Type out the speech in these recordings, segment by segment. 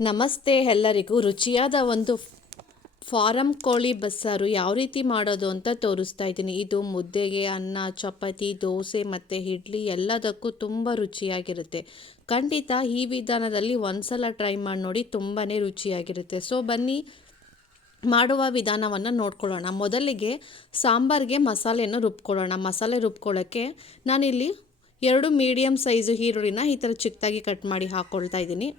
ನಮಸ್ತೆ ಎಲ್ಲರಿಗೂ. ರುಚಿಯಾದ ಒಂದು ಫಾರಂ ಕೋಳಿ ಬಸ್ಸಾರು ಯಾವ ರೀತಿ ಮಾಡೋದು ಅಂತ ತೋರಿಸ್ತಾ ಇದ್ದೀನಿ. ಇದು ಮುದ್ದೆಗೆ ಅನ್ನ, ಚಪಾತಿ, ದೋಸೆ ಮತ್ತು ಇಡ್ಲಿ ಎಲ್ಲದಕ್ಕೂ ತುಂಬ ರುಚಿಯಾಗಿರುತ್ತೆ. ಖಂಡಿತ ಈ ವಿಧಾನದಲ್ಲಿ ಒಂದ್ಸಲ ಟ್ರೈ ಮಾಡಿ ನೋಡಿ ತುಂಬಾ ರುಚಿಯಾಗಿರುತ್ತೆ. ಸೊ, ಬನ್ನಿ ಮಾಡುವ ವಿಧಾನವನ್ನು ನೋಡ್ಕೊಳ್ಳೋಣ. ಮೊದಲಿಗೆ ಸಾಂಬಾರಿಗೆ ಮಸಾಲೆಯನ್ನು ರುಬ್ಕೊಳ್ಳೋಣ. ಮಸಾಲೆ ರುಬ್ಕೊಳ್ಳೋಕ್ಕೆ ನಾನಿಲ್ಲಿ ಎರಡು ಮೀಡಿಯಮ್ ಸೈಜು ಈರುಳ್ಳಿನ ಈ ಥರ ಚಿಕ್ಕದಾಗಿ ಕಟ್ ಮಾಡಿ ಹಾಕ್ಕೊಳ್ತಾ ಇದ್ದೀನಿ.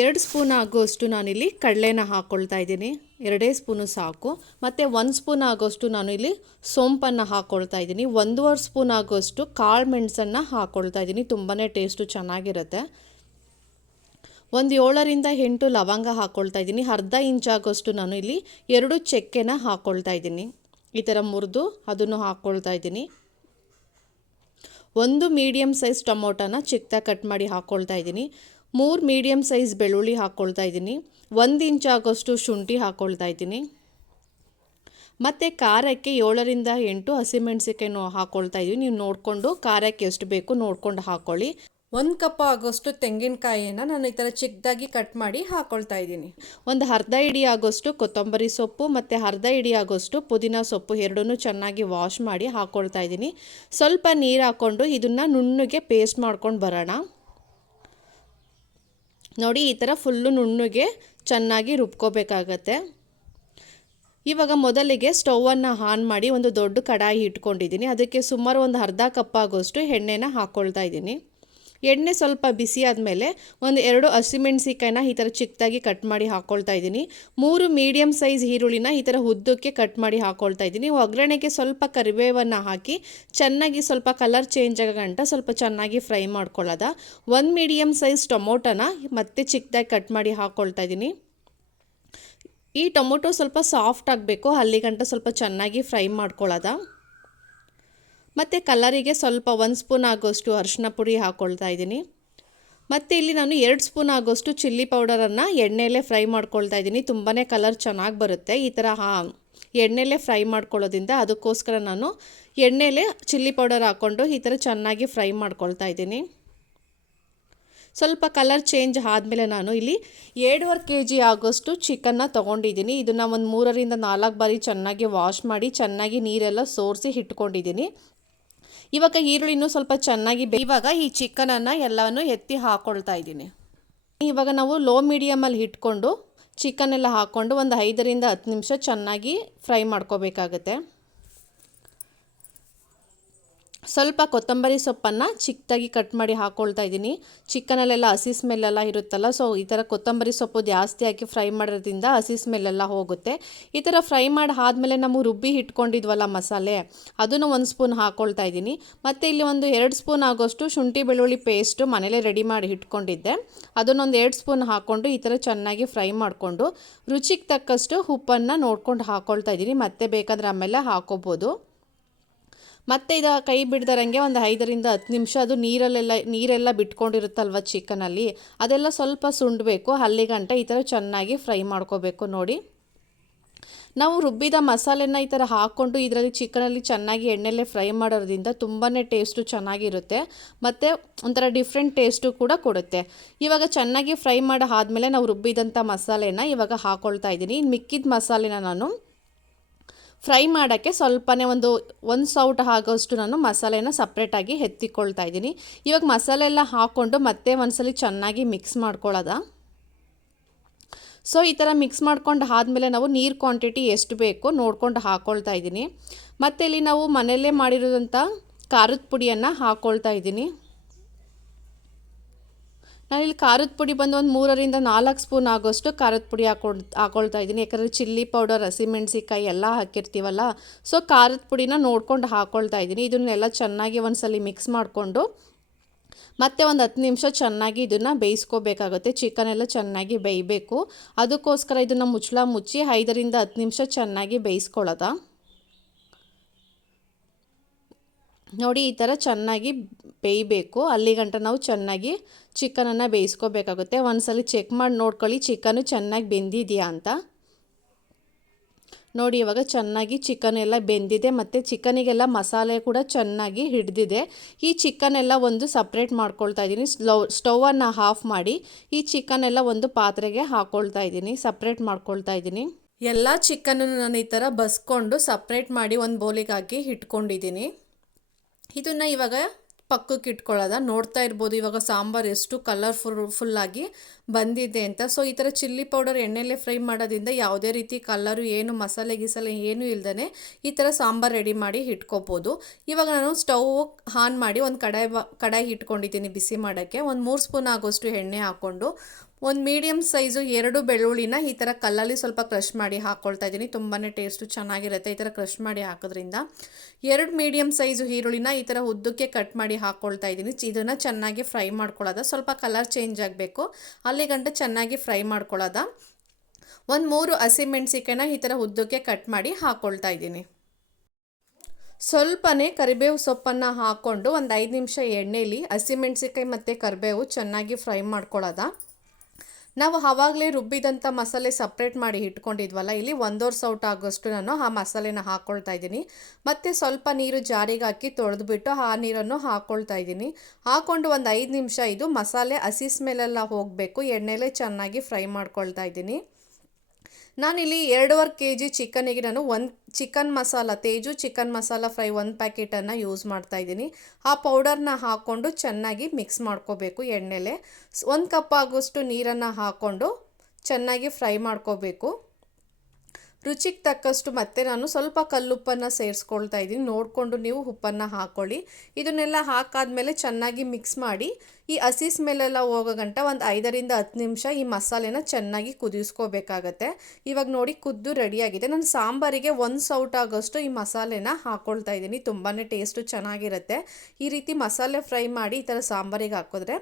ಎರಡು ಸ್ಪೂನ್ ಆಗೋಷ್ಟು ನಾನಿಲ್ಲಿ ಕಡಲೆನ ಹಾಕ್ಕೊಳ್ತಾ ಇದ್ದೀನಿ. ಎರಡೇ ಸ್ಪೂನು ಸಾಕು. ಮತ್ತು ಒಂದು ಸ್ಪೂನ್ ಆಗೋಷ್ಟು ನಾನು ಇಲ್ಲಿ ಸೋಂಪನ್ನು ಹಾಕ್ಕೊಳ್ತಾ ಇದ್ದೀನಿ. ಒಂದೂವರೆ ಸ್ಪೂನ್ ಆಗೋಷ್ಟು ಕಾಳು ಮೆಣಸನ್ನು ಹಾಕ್ಕೊಳ್ತಾ ಇದ್ದೀನಿ. ತುಂಬಾ ಟೇಸ್ಟು ಚೆನ್ನಾಗಿರುತ್ತೆ. ಒಂದು ಏಳರಿಂದ ಎಂಟು ಲವಂಗ ಹಾಕ್ಕೊಳ್ತಾ ಇದ್ದೀನಿ. ಅರ್ಧ ಇಂಚ್ ಆಗೋಷ್ಟು ನಾನು ಇಲ್ಲಿ ಎರಡು ಚಕ್ಕೆನ ಹಾಕ್ಕೊಳ್ತಾ ಇದ್ದೀನಿ. ಈ ಥರ ಮುರಿದು ಅದನ್ನು ಹಾಕ್ಕೊಳ್ತಾ ಇದ್ದೀನಿ. ಒಂದು ಮೀಡಿಯಮ್ ಸೈಜ್ ಟೊಮೊಟೊನ ಚಿಕ್ಕದಾಗಿ ಕಟ್ ಮಾಡಿ ಹಾಕ್ಕೊಳ್ತಾ ಇದ್ದೀನಿ. ಮೂರು ಮೀಡಿಯಮ್ ಸೈಜ್ ಬೆಳ್ಳುಳ್ಳಿ ಹಾಕ್ಕೊಳ್ತಾ ಇದ್ದೀನಿ. ಒಂದು ಇಂಚ್ ಆಗೋಷ್ಟು ಶುಂಠಿ ಹಾಕ್ಕೊಳ್ತಾ ಇದ್ದೀನಿ. ಮತ್ತು ಖಾರಕ್ಕೆ ಏಳರಿಂದ ಎಂಟು ಹಸಿಮೆಣ್ಸಿಕಾಯನ್ನು ಹಾಕ್ಕೊಳ್ತಾ ಇದ್ದೀವಿ ನೀವು ನೋಡಿಕೊಂಡು ಖಾರಕ್ಕೆ ಎಷ್ಟು ಬೇಕು ನೋಡ್ಕೊಂಡು ಹಾಕ್ಕೊಳ್ಳಿ ಒಂದು ಕಪ್ ಆಗೋಷ್ಟು ತೆಂಗಿನಕಾಯಿಯನ್ನು ನಾನು ಈ ಥರ ಚಿಕ್ಕದಾಗಿ ಕಟ್ ಮಾಡಿ ಹಾಕ್ಕೊಳ್ತಾ ಇದ್ದೀನಿ. ಒಂದು ಅರ್ಧ ಇಡಿ ಆಗೋಷ್ಟು ಕೊತ್ತಂಬರಿ ಸೊಪ್ಪು ಮತ್ತು ಅರ್ಧ ಇಡಿ ಆಗೋಷ್ಟು ಪುದೀನ ಸೊಪ್ಪು ಎರಡನ್ನೂ ಚೆನ್ನಾಗಿ ವಾಶ್ ಮಾಡಿ ಹಾಕ್ಕೊಳ್ತಾ ಇದ್ದೀನಿ. ಸ್ವಲ್ಪ ನೀರು ಹಾಕ್ಕೊಂಡು ಇದನ್ನು ನುಣ್ಣಗೆ ಪೇಸ್ಟ್ ಮಾಡ್ಕೊಂಡು ಬರೋಣ. ನೋಡಿ, ಈ ಥರ ಫುಲ್ಲು ನುಣ್ಣಗೆ ಚೆನ್ನಾಗಿ ರುಬ್ಕೋಬೇಕಾಗತ್ತೆ. ಇವಾಗ ಮೊದಲಿಗೆ ಸ್ಟೌವನ್ನು ಆನ್ ಮಾಡಿ ಒಂದು ದೊಡ್ಡ ಕಡಾಯಿ ಇಟ್ಕೊಂಡಿದ್ದೀನಿ. ಅದಕ್ಕೆ ಸುಮಾರು ಒಂದು ಅರ್ಧ ಕಪ್ ಆಗೋಷ್ಟು ಎಣ್ಣೆನ ಹಾಕ್ಕೊಳ್ತಾ ಇದ್ದೀನಿ. ಎಣ್ಣೆ ಸ್ವಲ್ಪ ಬಿಸಿ ಆದಮೇಲೆ ಒಂದು ಎರಡು ಹಸಿಮೆಣಸಿಕಾಯಿನ ಈ ಥರ ಚಿಕ್ಕದಾಗಿ ಕಟ್ ಮಾಡಿ ಹಾಕ್ಕೊಳ್ತಾ ಇದ್ದೀನಿ. ಮೂರು ಮೀಡಿಯಮ್ ಸೈಜ್ ಈರುಳ್ಳಿನ ಈ ಥರ ಉದ್ದಕ್ಕೆ ಕಟ್ ಮಾಡಿ ಹಾಕ್ಕೊಳ್ತಾ ಇದ್ದೀನಿ. ಒಗ್ಗರಣೆಗೆ ಸ್ವಲ್ಪ ಕರಿಬೇವನ್ನು ಹಾಕಿ ಚೆನ್ನಾಗಿ ಸ್ವಲ್ಪ ಕಲರ್ ಚೇಂಜ್ ಆಗೋ ಗಂಟ ಸ್ವಲ್ಪ ಚೆನ್ನಾಗಿ ಫ್ರೈ ಮಾಡ್ಕೊಳ್ಳೋದ. ಒಂದು ಮೀಡಿಯಮ್ ಸೈಜ್ ಟೊಮೊಟೊನ ಮತ್ತೆ ಚಿಕ್ಕದಾಗಿ ಕಟ್ ಮಾಡಿ ಹಾಕ್ಕೊಳ್ತಾ ಇದ್ದೀನಿ. ಈ ಟೊಮೊಟೊ ಸ್ವಲ್ಪ ಸಾಫ್ಟ್ ಆಗಬೇಕು ಅಲ್ಲಿಗಂಟ ಸ್ವಲ್ಪ ಚೆನ್ನಾಗಿ ಫ್ರೈ ಮಾಡ್ಕೊಳ್ಳೋದ. ಮತ್ತು ಕಲರಿಗೆ ಸ್ವಲ್ಪ ಒಂದು ಸ್ಪೂನ್ ಆಗೋಷ್ಟು ಅರಿಶಿನ ಪುಡಿ ಹಾಕ್ಕೊಳ್ತಾ ಇದ್ದೀನಿ. ಮತ್ತು ಇಲ್ಲಿ ನಾನು ಎರಡು ಸ್ಪೂನ್ ಆಗೋಷ್ಟು ಚಿಲ್ಲಿ ಪೌಡರನ್ನು ಎಣ್ಣೆಯಲ್ಲೇ ಫ್ರೈ ಮಾಡ್ಕೊಳ್ತಾ ಇದ್ದೀನಿ. ತುಂಬಾ ಕಲರ್ ಚೆನ್ನಾಗಿ ಬರುತ್ತೆ. ಈ ಥರ ಹಾ, ಎಣ್ಣೆಲೇ ಫ್ರೈ ಮಾಡ್ಕೊಳ್ಳೋದ್ರಿಂದ ಅದಕ್ಕೋಸ್ಕರ ನಾನು ಎಣ್ಣೆಲೇ ಚಿಲ್ಲಿ ಪೌಡರ್ ಹಾಕ್ಕೊಂಡು ಈ ಥರ ಚೆನ್ನಾಗಿ ಫ್ರೈ ಮಾಡ್ಕೊಳ್ತಾ ಇದ್ದೀನಿ. ಸ್ವಲ್ಪ ಕಲರ್ ಚೇಂಜ್ ಆದಮೇಲೆ ನಾನು ಇಲ್ಲಿ ಎರಡೂವರೆ ಕೆ ಜಿ ಆಗೋಷ್ಟು ಚಿಕನ್ನ ತೊಗೊಂಡಿದ್ದೀನಿ. ಇದನ್ನು ಒಂದು ಮೂರರಿಂದ ನಾಲ್ಕು ಬಾರಿ ಚೆನ್ನಾಗಿ ವಾಶ್ ಮಾಡಿ ಚೆನ್ನಾಗಿ ನೀರೆಲ್ಲ ಸೋರಿಸಿ ಇಟ್ಕೊಂಡಿದ್ದೀನಿ. ಇವಾಗ ಈರುಳ್ಳಿನೂ ಸ್ವಲ್ಪ ಚೆನ್ನಾಗಿ ಇವಾಗ ಈ ಚಿಕನನ್ನು ಎಲ್ಲವನ್ನು ಎತ್ತಿ ಹಾಕ್ಕೊಳ್ತಾ ಇದ್ದೀನಿ. ಇವಾಗ ನಾವು ಲೋ ಮೀಡಿಯಮಲ್ಲಿ ಇಟ್ಕೊಂಡು ಚಿಕನ್ ಎಲ್ಲ ಹಾಕ್ಕೊಂಡು ಒಂದು ಐದರಿಂದ ಹತ್ತು ನಿಮಿಷ ಚೆನ್ನಾಗಿ ಫ್ರೈ ಮಾಡ್ಕೋಬೇಕಾಗತ್ತೆ. ಸ್ವಲ್ಪ ಕೊತ್ತಂಬರಿ ಸೊಪ್ಪನ್ನು ಚಿಕ್ಕದಾಗಿ ಕಟ್ ಮಾಡಿ ಹಾಕ್ಕೊಳ್ತಾ ಇದ್ದೀನಿ. ಚಿಕನಲ್ಲೆಲ್ಲ ಹಸಿ ಸ್ಮೆಲ್ಲೆಲ್ಲ ಇರುತ್ತಲ್ಲ ಸೊ ಈ ಥರ ಕೊತ್ತಂಬರಿ ಸೊಪ್ಪು ಜಾಸ್ತಿ ಹಾಕಿ ಫ್ರೈ ಮಾಡೋದ್ರಿಂದ ಹಸಿ ಸ್ಮೆಲ್ಲೆಲ್ಲ ಹೋಗುತ್ತೆ. ಈ ಥರ ಫ್ರೈ ಮಾಡಿ ಆದಮೇಲೆ ನಾವು ರುಬ್ಬಿ ಇಟ್ಕೊಂಡಿದ್ವಲ್ಲ ಮಸಾಲೆ, ಅದನ್ನು ಒಂದು ಸ್ಪೂನ್ ಹಾಕ್ಕೊಳ್ತಾ ಇದ್ದೀನಿ. ಮತ್ತು ಇಲ್ಲಿ ಒಂದು ಎರಡು ಸ್ಪೂನ್ ಆಗೋಷ್ಟು ಶುಂಠಿ ಬೆಳ್ಳುಳ್ಳಿ ಪೇಸ್ಟು ಮನೇಲೇ ರೆಡಿ ಮಾಡಿ ಇಟ್ಕೊಂಡಿದ್ದೆ. ಅದನ್ನೊಂದು ಎರಡು ಸ್ಪೂನ್ ಹಾಕ್ಕೊಂಡು ಈ ಥರ ಚೆನ್ನಾಗಿ ಫ್ರೈ ಮಾಡಿಕೊಂಡು ರುಚಿಗೆ ತಕ್ಕಷ್ಟು ಉಪ್ಪನ್ನು ನೋಡ್ಕೊಂಡು ಹಾಕ್ಕೊಳ್ತಾ ಇದ್ದೀನಿ. ಮತ್ತೆ ಬೇಕಾದರೆ ಆಮೇಲೆ ಹಾಕೋಬೋದು. ಮತ್ತು ಇದು ಕೈ ಬಿಡ್ದಾರಂಗೆ ಒಂದು ಐದರಿಂದ ಹತ್ತು ನಿಮಿಷ ಅದು ನೀರಲ್ಲೆಲ್ಲ, ನೀರೆಲ್ಲ ಬಿಟ್ಕೊಂಡಿರುತ್ತಲ್ವ ಚಿಕನಲ್ಲಿ? ಅದೆಲ್ಲ ಸ್ವಲ್ಪ ಸುಂಡಬೇಕು ಅಲ್ಲಿಗಂಟ ಈ ಥರ ಚೆನ್ನಾಗಿ ಫ್ರೈ ಮಾಡ್ಕೋಬೇಕು ನೋಡಿ. ನಾವು ರುಬ್ಬಿದ ಮಸಾಲೆನ ಈ ಥರ ಹಾಕ್ಕೊಂಡು ಇದರಲ್ಲಿ ಚಿಕನಲ್ಲಿ ಚೆನ್ನಾಗಿ ಎಣ್ಣೆಲ್ಲೇ ಫ್ರೈ ಮಾಡೋದ್ರಿಂದ ತುಂಬಾ ಟೇಸ್ಟು ಚೆನ್ನಾಗಿರುತ್ತೆ. ಮತ್ತು ಒಂಥರ ಡಿಫ್ರೆಂಟ್ ಟೇಸ್ಟು ಕೂಡ ಕೊಡುತ್ತೆ. ಇವಾಗ ಚೆನ್ನಾಗಿ ಫ್ರೈ ಮಾಡಿ ಆದಮೇಲೆ ನಾವು ರುಬ್ಬಿದಂಥ ಮಸಾಲೆನ ಇವಾಗ ಹಾಕ್ಕೊಳ್ತಾ ಇದ್ದೀನಿ. ಇನ್ನು ಮಿಕ್ಕಿದ ಮಸಾಲೆನ ನಾನು ಫ್ರೈ ಮಾಡೋಕ್ಕೆ ಸ್ವಲ್ಪನೇ ಒಂದು ಒಂದು ಸೌಟ್ ಆಗೋಷ್ಟು ನಾನು ಮಸಾಲೆನ ಸಪ್ರೇಟಾಗಿ ಎತ್ತಿಕೊಳ್ತಾ ಇದ್ದೀನಿ. ಇವಾಗ ಮಸಾಲೆ ಎಲ್ಲ ಹಾಕ್ಕೊಂಡು ಮತ್ತೆ ಒಂದ್ಸಲಿ ಚೆನ್ನಾಗಿ ಮಿಕ್ಸ್ ಮಾಡ್ಕೊಳ್ಳೋದ? ಸೊ ಈ ಥರ ಮಿಕ್ಸ್ ಮಾಡ್ಕೊಂಡು ಆದಮೇಲೆ ನಾವು ನೀರು ಕ್ವಾಂಟಿಟಿ ಎಷ್ಟು ಬೇಕು ನೋಡ್ಕೊಂಡು ಹಾಕ್ಕೊಳ್ತಾ ಇದ್ದೀನಿ. ಮತ್ತು ಇಲ್ಲಿ ನಾವು ಮನೆಯಲ್ಲೇ ಮಾಡಿರೋದಂಥ ಖಾರದ ಪುಡಿಯನ್ನು ಹಾಕ್ಕೊಳ್ತಾ ಇದ್ದೀನಿ. ನಾನಿಲ್ಲಿ ಖಾರದ ಪುಡಿ ಬಂದು ಒಂದು ಮೂರರಿಂದ ನಾಲ್ಕು ಸ್ಪೂನ್ ಆಗೋಷ್ಟು ಖಾರದ ಪುಡಿ ಹಾಕೊಳ್, ಹಾಕೊಳ್ತಾ ಇದ್ದೀನಿ. ಯಾಕಂದರೆ ಚಿಲ್ಲಿ ಪೌಡರ್ ಹಸಿಮೆಣ್ಸಿಕಾಯಿ ಎಲ್ಲ ಹಾಕಿರ್ತೀವಲ್ಲ, ಸೊ ಖಾರದ ಪುಡಿನ ನೋಡ್ಕೊಂಡು ಹಾಕ್ಕೊಳ್ತಾ ಇದ್ದೀನಿ. ಇದನ್ನೆಲ್ಲ ಚೆನ್ನಾಗಿ ಒಂದ್ಸಲಿ ಮಿಕ್ಸ್ ಮಾಡಿಕೊಂಡು ಮತ್ತೆ ಒಂದು ಹತ್ತು ನಿಮಿಷ ಚೆನ್ನಾಗಿ ಇದನ್ನು ಬೇಯಿಸ್ಕೋಬೇಕಾಗುತ್ತೆ. ಚಿಕನ್ ಎಲ್ಲ ಚೆನ್ನಾಗಿ ಬೇಯಬೇಕು. ಅದಕ್ಕೋಸ್ಕರ ಇದನ್ನು ಮುಚ್ಚಳ ಮುಚ್ಚಿ ಐದರಿಂದ ಹತ್ತು ನಿಮಿಷ ಚೆನ್ನಾಗಿ ಬೇಯಿಸ್ಕೊಳ್ಳೋದ? ನೋಡಿ, ಈ ಥರ ಚೆನ್ನಾಗಿ ಬೇಯಬೇಕು. ಅಲ್ಲಿಗಂಟ ನಾವು ಚೆನ್ನಾಗಿ ಚಿಕನನ್ನು ಬೇಯಿಸ್ಕೋಬೇಕಾಗುತ್ತೆ. ಸಲ ಚೆಕ್ ಮಾಡಿ ನೋಡ್ಕೊಳ್ಳಿ ಚಿಕನು ಚೆನ್ನಾಗಿ ಬೆಂದಿದೆಯಾ ಅಂತ. ನೋಡಿ, ಇವಾಗ ಚೆನ್ನಾಗಿ ಚಿಕನ್ ಎಲ್ಲ ಬೆಂದಿದೆ ಮತ್ತು ಚಿಕನಿಗೆಲ್ಲ ಮಸಾಲೆ ಕೂಡ ಚೆನ್ನಾಗಿ ಹಿಡಿದಿದೆ. ಈ ಚಿಕನ್ ಎಲ್ಲ ಒಂದು ಸಪ್ರೇಟ್ ಮಾಡ್ಕೊಳ್ತಾ ಇದ್ದೀನಿ. ಸ್ಲೋ ಸ್ಟೌವನ್ನು ಹಾಫ್ ಮಾಡಿ ಈ ಚಿಕನ್ ಎಲ್ಲ ಒಂದು ಪಾತ್ರೆಗೆ ಹಾಕ್ಕೊಳ್ತಾ ಇದ್ದೀನಿ. ಸಪ್ರೇಟ್ ಮಾಡ್ಕೊಳ್ತಾ ಇದ್ದೀನಿ. ಎಲ್ಲ ಚಿಕನನ್ನು ನಾನು ಈ ಥರ ಬಸ್ಕೊಂಡು ಸಪ್ರೇಟ್ ಮಾಡಿ ಒಂದು ಬೌಲಿಗೆ ಹಾಕಿ ಇಟ್ಕೊಂಡಿದ್ದೀನಿ. ಇದನ್ನು ಇವಾಗ ಪಕ್ಕಕ್ಕೆ ಇಟ್ಕೊಳ್ಳೋದ? ನೋಡ್ತಾ ಇರ್ಬೋದು. ಇವಾಗ ಸಾಂಬಾರು ಎಷ್ಟು ಕಲರ್ಫುಲ್ ಫುಲ್ಲಾಗಿ ಬಂದಿದೆ ಅಂತ. ಸೊ ಈ ಥರ ಚಿಲ್ಲಿ ಪೌಡರ್ ಎಣ್ಣೆಲೆ ಫ್ರೈ ಮಾಡೋದ್ರಿಂದ ಯಾವುದೇ ರೀತಿ ಕಲರು ಏನು ಮಸಾಲೆ ಗಿಸಾಲೆ ಏನೂ ಇಲ್ಲದೇ ಈ ಥರ ಸಾಂಬಾರು ರೆಡಿ ಮಾಡಿ ಇಟ್ಕೋಬೋದು. ಇವಾಗ ನಾನು ಸ್ಟವ್ ಆನ್ ಮಾಡಿ ಒಂದು ಕಡಾಯಿ ಬ, ಕಡಾಯಿ ಇಟ್ಕೊಂಡಿದ್ದೀನಿ ಬಿಸಿ ಮಾಡೋಕ್ಕೆ. ಒಂದು ಮೂರು ಸ್ಪೂನ್ ಆಗೋಷ್ಟು ಎಣ್ಣೆ ಹಾಕ್ಕೊಂಡು ಒಂದು ಮೀಡಿಯಮ್ ಸೈಜು ಎರಡು ಬೆಳ್ಳುಳ್ಳಿನ ಈ ಥರ ಕಲ್ಲಲ್ಲಿ ಸ್ವಲ್ಪ ಕ್ರಷ್ ಮಾಡಿ ಹಾಕ್ಕೊಳ್ತಾ ಇದ್ದೀನಿ. ತುಂಬಾ ಟೇಸ್ಟು ಚೆನ್ನಾಗಿರುತ್ತೆ ಈ ಥರ ಕ್ರಷ್ ಮಾಡಿ ಹಾಕೋದ್ರಿಂದ. ಎರಡು ಮೀಡಿಯಮ್ ಸೈಜು ಈರುಳ್ಳಿನ ಈ ಥರ ಉದ್ದಕ್ಕೆ ಕಟ್ ಮಾಡಿ ಹಾಕ್ಕೊಳ್ತಾ ಇದ್ದೀನಿ. ಇದನ್ನು ಚೆನ್ನಾಗಿ ಫ್ರೈ ಮಾಡ್ಕೊಳ್ಳೋದ. ಸ್ವಲ್ಪ ಕಲರ್ ಚೇಂಜ್ ಆಗಬೇಕು. ಅಲ್ಲಿ ಗಂಟ ಚೆನ್ನಾಗಿ ಫ್ರೈ ಮಾಡ್ಕೊಳ್ಳೋದ. ಒಂದು ಮೂರು ಹಸಿಮೆಣ್ಸಿಕಾಯಿನ ಈ ಥರ ಉದ್ದಕ್ಕೆ ಕಟ್ ಮಾಡಿ ಹಾಕ್ಕೊಳ್ತಾ ಇದ್ದೀನಿ. ಸ್ವಲ್ಪನೇ ಕರಿಬೇವು ಸೊಪ್ಪನ್ನು ಹಾಕ್ಕೊಂಡು ಒಂದು ಐದು ನಿಮಿಷ ಎಣ್ಣೆಲಿ ಹಸಿಮೆಣ್ಸಿಕಾಯಿ ಮತ್ತು ಕರಿಬೇವು ಚೆನ್ನಾಗಿ ಫ್ರೈ ಮಾಡ್ಕೊಳ್ಳೋದ. ನಾವು ಆವಾಗಲೇ ರುಬ್ಬಿದಂಥ ಮಸಾಲೆ ಸಪ್ರೇಟ್ ಮಾಡಿ ಇಟ್ಕೊಂಡಿದ್ವಲ್ಲ, ಇಲ್ಲಿ ಒಂದೂವರೆ ಸೌಟ್ ಆಗೋಷ್ಟು ನಾನು ಆ ಮಸಾಲೆನ ಹಾಕ್ಕೊಳ್ತಾ ಇದ್ದೀನಿ. ಮತ್ತು ಸ್ವಲ್ಪ ನೀರು ಜಾರಿಗೆ ಹಾಕಿ ತೊಳೆದುಬಿಟ್ಟು ಆ ನೀರನ್ನು ಹಾಕ್ಕೊಳ್ತಾ ಇದ್ದೀನಿ. ಹಾಕ್ಕೊಂಡು ಒಂದು ಐದು ನಿಮಿಷ ಇದು ಮಸಾಲೆ ಹಸಿ ಸ್ಮೆಲೆಲ್ಲ ಹೋಗಬೇಕು. ಎಣ್ಣೆಲೇ ಚೆನ್ನಾಗಿ ಫ್ರೈ ಮಾಡ್ಕೊಳ್ತಾ ಇದ್ದೀನಿ. ನಾನಿಲ್ಲಿ ಎರಡೂವರೆ ಕೆ ಜಿ ಚಿಕನಿಗೆ ನಾನು ಒಂದು chicken masala, Teju chicken masala fry ಒಂದು ಪ್ಯಾಕೆಟನ್ನು ಯೂಸ್ ಮಾಡ್ತಾ ಇದ್ದೀನಿ. ಆ ಪೌಡರ್ನ ಹಾಕ್ಕೊಂಡು ಚೆನ್ನಾಗಿ ಮಿಕ್ಸ್ ಮಾಡ್ಕೋಬೇಕು ಎಣ್ಣೆಲೆ. ಒಂದು ಕಪ್ ಆಗೋಷ್ಟು ನೀರನ್ನು ಹಾಕ್ಕೊಂಡು ಚೆನ್ನಾಗಿ ಫ್ರೈ ಮಾಡ್ಕೋಬೇಕು. ರುಚಿಗೆ ತಕ್ಕಷ್ಟು ಮತ್ತೆ ನಾನು ಸ್ವಲ್ಪ ಕಲ್ಲುಪ್ಪನ್ನು ಸೇರಿಸ್ಕೊಳ್ತಾ ಇದ್ದೀನಿ. ನೋಡಿಕೊಂಡು ನೀವು ಉಪ್ಪನ್ನು ಹಾಕ್ಕೊಳ್ಳಿ ಇದನ್ನೆಲ್ಲ ಹಾಕಾದ್ಮೇಲೆ ಚೆನ್ನಾಗಿ ಮಿಕ್ಸ್ ಮಾಡಿ ಈ ಹಸಿ ಸ್ಮೆಲ್ಲೆಲ್ಲ ಹೋಗೋ ಗಂಟ ಒಂದು ಐದರಿಂದ ಹತ್ತು ನಿಮಿಷ ಈ ಮಸಾಲೆನ ಚೆನ್ನಾಗಿ ಕುದಿಸ್ಕೋಬೇಕಾಗತ್ತೆ. ಇವಾಗ ನೋಡಿ ಕುದ್ದು ರೆಡಿಯಾಗಿದೆ. ನಾನು ಸಾಂಬಾರಿಗೆ ಒಂದು ಸೌಟ್ ಆಗೋಷ್ಟು ಈ ಮಸಾಲೆನ ಹಾಕ್ಕೊಳ್ತಾ ಇದ್ದೀನಿ. ತುಂಬಾ ಟೇಸ್ಟು ಚೆನ್ನಾಗಿರುತ್ತೆ. ಈ ರೀತಿ ಮಸಾಲೆ ಫ್ರೈ ಮಾಡಿ ಈ ಥರ ಸಾಂಬಾರಿಗೆ ಹಾಕಿದ್ರೆ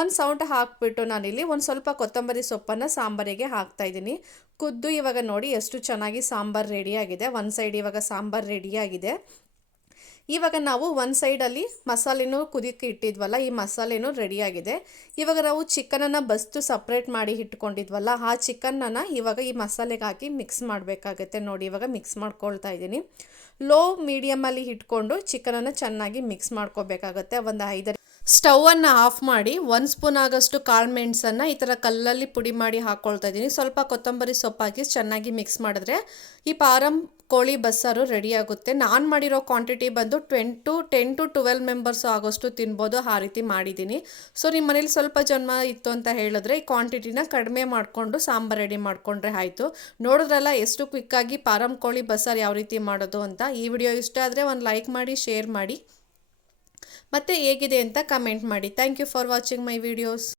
ಒಂದು ಸೌಂಡ್ ಹಾಕ್ಬಿಟ್ಟು ನಾನಿಲ್ಲಿ ಒಂದು ಸ್ವಲ್ಪ ಕೊತ್ತಂಬರಿ ಸೊಪ್ಪನ್ನು ಸಾಂಬಾರಿಗೆ ಹಾಕ್ತಾಯಿದ್ದೀನಿ ಕುದ್ದು ಇವಾಗ ನೋಡಿ ಎಷ್ಟು ಚೆನ್ನಾಗಿ ಸಾಂಬಾರು ರೆಡಿಯಾಗಿದೆ ಒಂದು ಸೈಡ್ ಇವಾಗ ಸಾಂಬಾರು ರೆಡಿಯಾಗಿದೆ ಇವಾಗ ನಾವು ಒಂದು ಸೈಡಲ್ಲಿ ಮಸಾಲೆನೂ ಕುದಿಕ್ಕೆ ಇಟ್ಟಿದ್ವಲ್ಲ, ಈ ಮಸಾಲೆನೂ ರೆಡಿಯಾಗಿದೆ ಇವಾಗ ನಾವು ಚಿಕನನ್ನು ಬಸ್ತು ಸಪ್ರೇಟ್ ಮಾಡಿ ಇಟ್ಕೊಂಡಿದ್ವಲ್ಲ, ಆ ಚಿಕನನ್ನು ಇವಾಗ ಈ ಮಸಾಲೆಗೆ ಹಾಕಿ ಮಿಕ್ಸ್ ಮಾಡಬೇಕಾಗತ್ತೆ ನೋಡಿ, ಇವಾಗ ಮಿಕ್ಸ್ ಮಾಡ್ಕೊಳ್ತಾ ಇದ್ದೀನಿ. ಲೋ ಮೀಡಿಯಮಲ್ಲಿ ಇಟ್ಕೊಂಡು ಚಿಕನನ್ನು ಚೆನ್ನಾಗಿ ಮಿಕ್ಸ್ ಮಾಡ್ಕೋಬೇಕಾಗತ್ತೆ. ಒಂದು ಐದರ ಸ್ಟವನ್ನು ಆಫ್ ಮಾಡಿ ಒಂದು ಸ್ಪೂನ್ ಆಗೋಷ್ಟು ಕಾಳು ಮೆಣಸನ್ನು ಈ ಥರ ಕಲ್ಲಲ್ಲಿ ಪುಡಿ ಮಾಡಿ ಹಾಕ್ಕೊಳ್ತಾ ಇದ್ದೀನಿ. ಸ್ವಲ್ಪ ಕೊತ್ತಂಬರಿ ಸೊಪ್ಪು ಹಾಕಿ ಚೆನ್ನಾಗಿ ಮಿಕ್ಸ್ ಮಾಡಿದ್ರೆ ಈ ಪಾರಂ ಕೋಳಿ ಬಸ್ಸಾರು ರೆಡಿ ಆಗುತ್ತೆ. ನಾನು ಮಾಡಿರೋ ಕ್ವಾಂಟಿಟಿ ಬಂದು ten to ten to twelve members ಆಗೋಷ್ಟು ತಿನ್ಬೋದು, ಆ ರೀತಿ ಮಾಡಿದ್ದೀನಿ. ಸೊ ನಿಮ್ಮ ಮನೇಲಿ ಸ್ವಲ್ಪ ಜನ್ಮ ಇತ್ತು ಅಂತ ಹೇಳಿದ್ರೆ ಈ ಕ್ವಾಂಟಿಟಿನ ಕಡಿಮೆ ಮಾಡಿಕೊಂಡು ಸಾಂಬಾರು ರೆಡಿ ಮಾಡಿಕೊಂಡ್ರೆ ಆಯಿತು. ನೋಡಿದ್ರಲ್ಲ ಎಷ್ಟು ಕ್ವಿಕ್ಕಾಗಿ ಪಾರಂ ಕೋಳಿ ಬಸ್ಸಾರು ಯಾವ ರೀತಿ ಮಾಡೋದು ಅಂತ. ಈ ವಿಡಿಯೋ ಇಷ್ಟ ಆದರೆ ಒಂದು ಲೈಕ್ ಮಾಡಿ ಶೇರ್ ಮಾಡಿ. ಮತ್ತು ಹೇಗಿದೆ ಅಂತ ಕಮೆಂಟ್ ಮಾಡಿ. Thank you for watching my videos